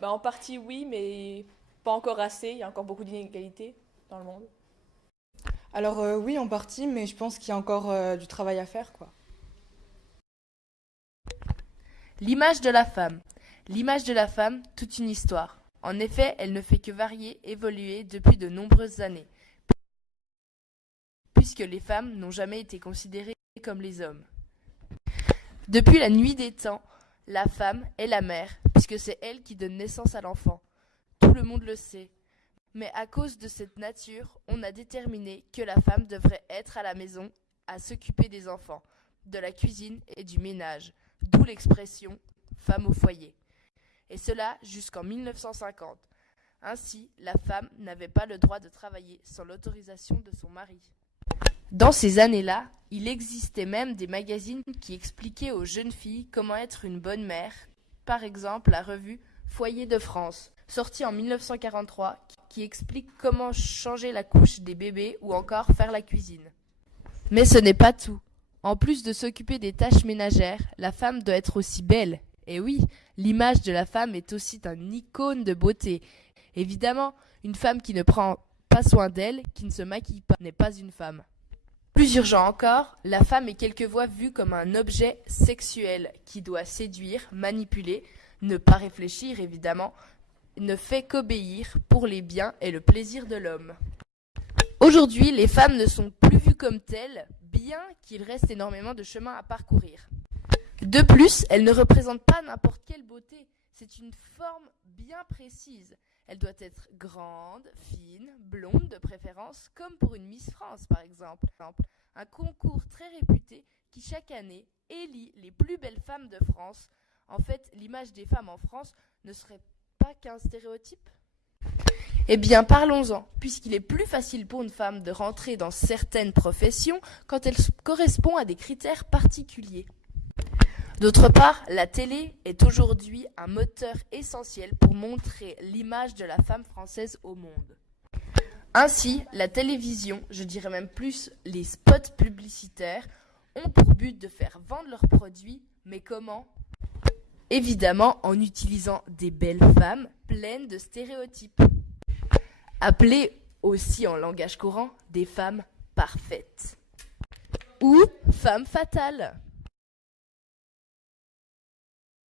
Bah, en partie oui, mais pas encore assez. Il y a encore beaucoup d'inégalités dans le monde. Alors oui, en partie, mais je pense qu'il y a encore du travail à faire, quoi. L'image de la femme. L'image de la femme, toute une histoire. En effet, elle ne fait que varier, évoluer depuis de nombreuses années, puisque les femmes n'ont jamais été considérées comme les hommes. Depuis la nuit des temps, la femme est la mère, puisque c'est elle qui donne naissance à l'enfant. Tout le monde le sait. Mais à cause de cette nature, on a déterminé que la femme devrait être à la maison, à s'occuper des enfants, de la cuisine et du ménage, d'où l'expression femme au foyer. Et cela jusqu'en 1950. Ainsi, la femme n'avait pas le droit de travailler sans l'autorisation de son mari. Dans ces années-là, il existait même des magazines qui expliquaient aux jeunes filles comment être une bonne mère. Par exemple, la revue Foyer de France, sortie en 1943, qui explique comment changer la couche des bébés ou encore faire la cuisine. Mais ce n'est pas tout. En plus de s'occuper des tâches ménagères, la femme doit être aussi belle. Et oui, l'image de la femme est aussi une icône de beauté. Évidemment, une femme qui ne prend pas soin d'elle, qui ne se maquille pas, n'est pas une femme. Plus urgent encore, la femme est quelquefois vue comme un objet sexuel qui doit séduire, manipuler, ne pas réfléchir évidemment, ne fait qu'obéir pour les biens et le plaisir de l'homme. Aujourd'hui, les femmes ne sont plus vues comme telles, bien qu'il reste énormément de chemin à parcourir. De plus, elles ne représentent pas n'importe quelle beauté, c'est une forme bien précise. Elle doit être grande, fine, blonde de préférence, comme pour une Miss France par exemple. Un concours très réputé qui chaque année élit les plus belles femmes de France. En fait, l'image des femmes en France ne serait pas qu'un stéréotype ? Eh bien, parlons-en, puisqu'il est plus facile pour une femme de rentrer dans certaines professions quand elle correspond à des critères particuliers. D'autre part, la télé est aujourd'hui un moteur essentiel pour montrer l'image de la femme française au monde. Ainsi, la télévision, je dirais même plus les spots publicitaires, ont pour but de faire vendre leurs produits, mais comment ? Évidemment en utilisant des belles femmes pleines de stéréotypes. Appelées aussi en langage courant des femmes parfaites. Ou femmes fatales.